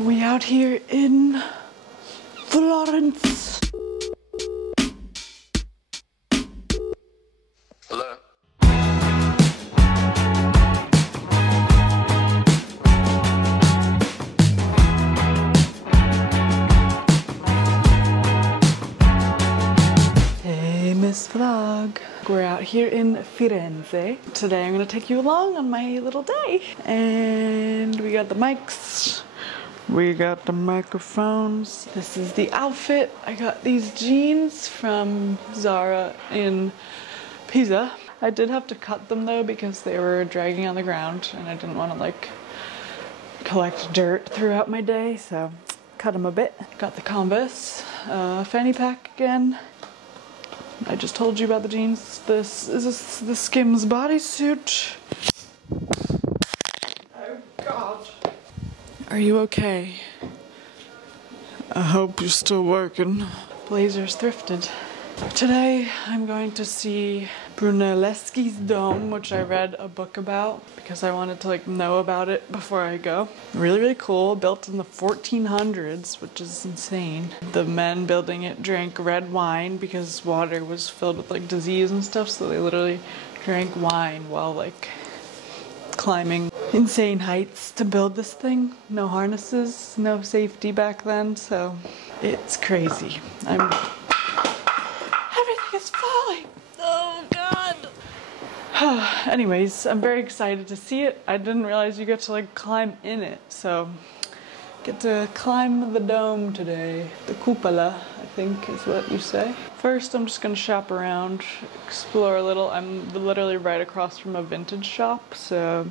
We out here in Florence. Hello. Hey, Miss Vlog. We're out here in Firenze. Today I'm gonna take you along on my little day. And we got the mics. We got the microphones. This is the outfit. I got these jeans from Zara in Pisa. I did have to cut them though because they were dragging on the ground and I didn't want to like collect dirt throughout my day, so cut them a bit. Got the Converse fanny pack again. I just told you about the jeans. This is the Skims bodysuit. Oh God. Are you okay? I hope you're still working. Blazers thrifted. Today I'm going to see Brunelleschi's Dome, which I read a book about because I wanted to like know about it before I go. Really, really cool. Built in the 1400s, which is insane. The men building it drank red wine because water was filled with like disease and stuff, so they literally drank wine while like climbing insane heights to build this thing. No harnesses, no safety back then, so it's crazy. Everything is falling. Oh God. Anyways, I'm very excited to see it. I didn't realize you get to like climb in it, so get to climb the dome today. The cupola, I think is what you say. First, I'm just gonna shop around, explore a little. I'm literally right across from a vintage shop, so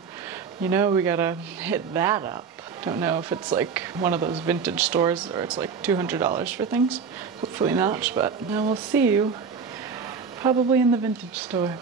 you know we gotta hit that up. Don't know if it's like one of those vintage stores or it's like $200 for things. Hopefully not, but I will see you probably in the vintage store.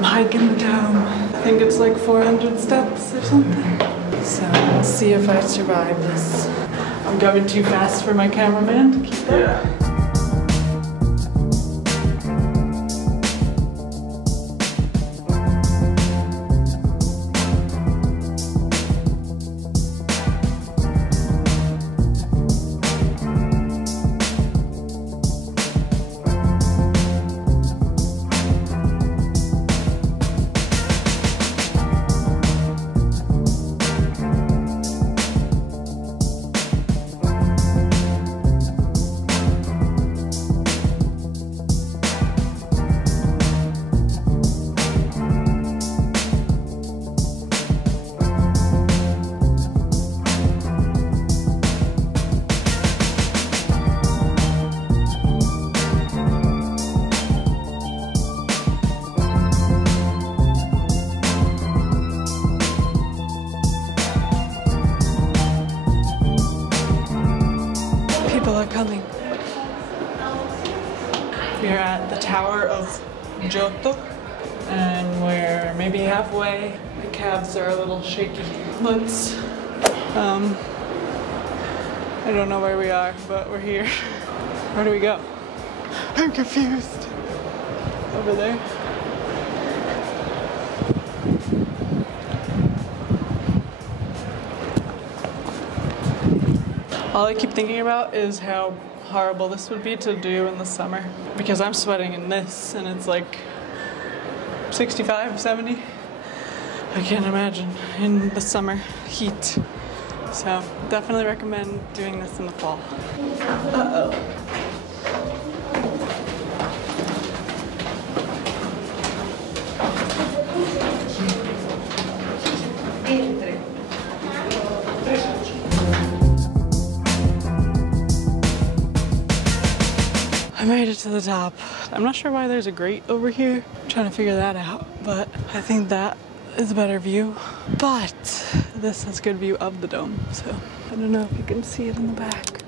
Hiking the dome. I think it's like 400 steps or something. So we'll see if I survive this. I'm going too fast for my cameraman to keep up. Yeah. Coming. We are at the Tower of Giotto and we're maybe halfway. The calves are a little shaky. Let's, I don't know where we are, but we're here. Where do we go? I'm confused. Over there. All I keep thinking about is how horrible this would be to do in the summer because I'm sweating in this and it's like 65, 70. I can't imagine in the summer heat. So definitely recommend doing this in the fall. Uh-oh. to the top. I'm not sure why there's a grate over here. I'm trying to figure that out, but I think that is a better view. But this has good view of the dome, so I don't know if you can see it in the back.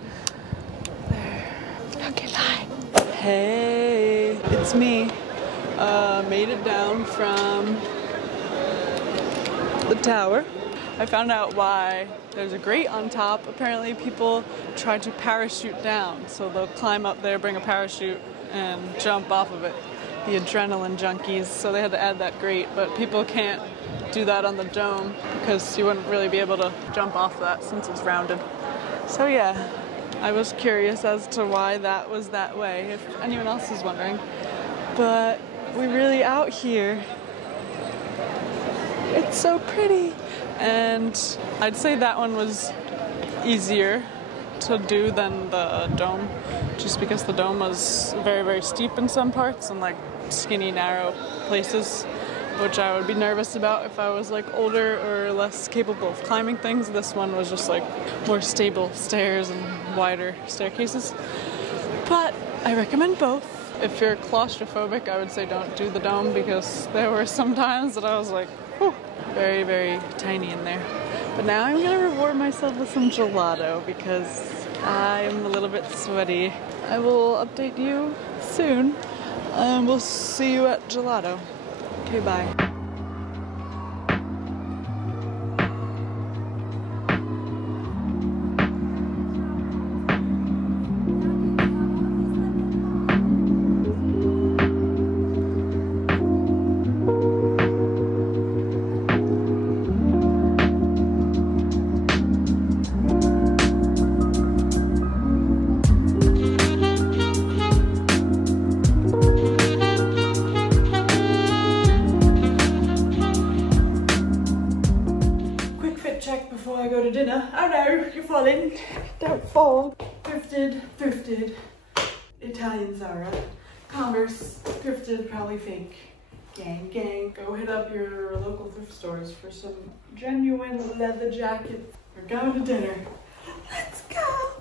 There. Okay, bye. Hey, it's me. Made it down from the tower. I found out why there's a grate on top. Apparently people try to parachute down, so they'll climb up there, bring a parachute, and jump off of it. The adrenaline junkies, so they had to add that grate, but people can't do that on the dome because you wouldn't really be able to jump off that since it's rounded. So yeah, I was curious as to why that was that way, if anyone else is wondering. But we're really out here. It's so pretty. And I'd say that one was easier to do than the dome, just because the dome was very, very steep in some parts and like skinny, narrow places, which I would be nervous about if I was like older or less capable of climbing things. This one was just like more stable stairs and wider staircases. But I recommend both. If you're claustrophobic, I would say don't do the dome, because there were some times that I was like, whew, very, very tiny in there. But now I'm gonna reward myself with some gelato because I'm a little bit sweaty. I will update you soon. We'll see you at gelato. Okay, bye. Oh no, you're falling. Don't fall. Thrifted. Italian Zara. Converse, thrifted, probably fake. Gang. Go hit up your local thrift stores for some genuine leather jackets. We're going to dinner. Let's go.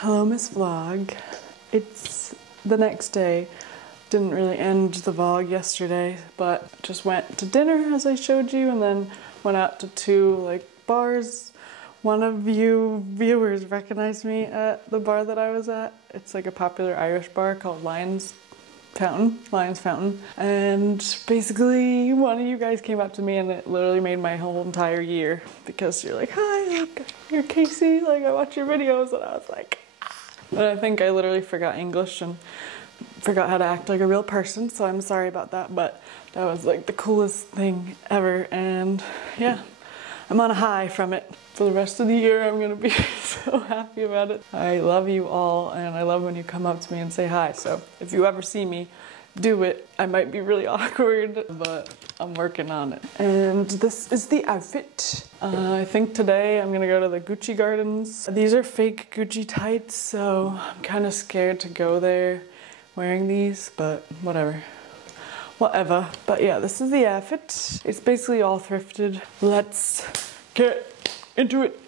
Hello, Miss Vlog. It's the next day. Didn't really end the vlog yesterday, but just went to dinner as I showed you, and then went out to two like bars. One of you viewers recognized me at the bar that I was at. It's like a popular Irish bar called Lion's Fountain. And basically one of you guys came up to me and it literally made my whole entire year, because you're like, hi, like, you're Casey, like I watch your videos, and I was like, ah. But I think I literally forgot English and forgot how to act like a real person, so I'm sorry about that, but that was like the coolest thing ever, and yeah, I'm on a high from it. For the rest of the year, I'm gonna be so happy about it. I love you all, and I love when you come up to me and say hi, so if you ever see me, do it. I might be really awkward, but I'm working on it. And this is the outfit. I think today I'm gonna go to the Gucci Gardens. These are fake Gucci tights, so I'm kind of scared to go there wearing these, but whatever. But yeah, this is the outfit. It's basically all thrifted. Let's get into it.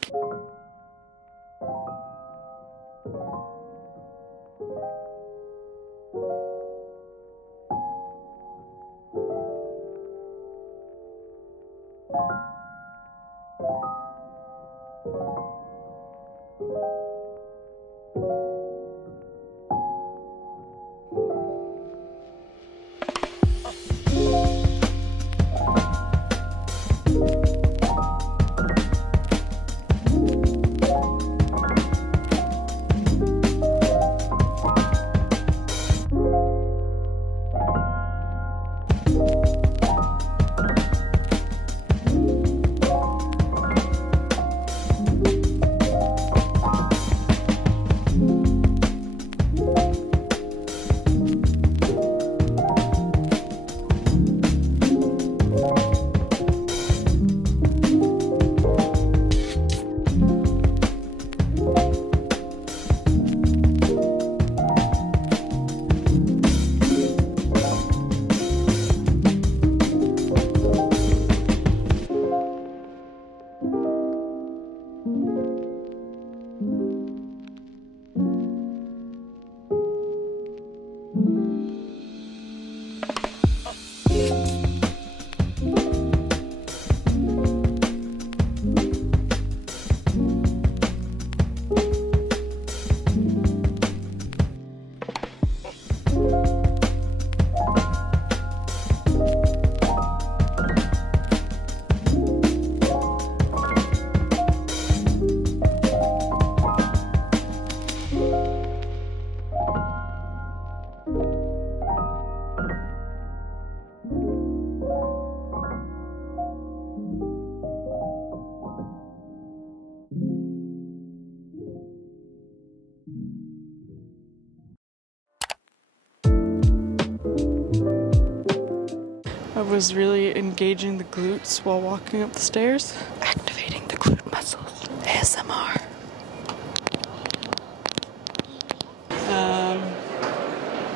I was really engaging the glutes while walking up the stairs. Activating the glute muscles. ASMR.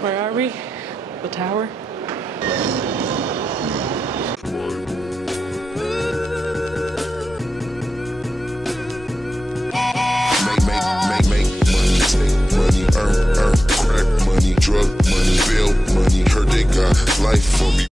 Where are we? The tower? Make money, take money, earn, crack money, drug money, bill money. Heard they got life for me.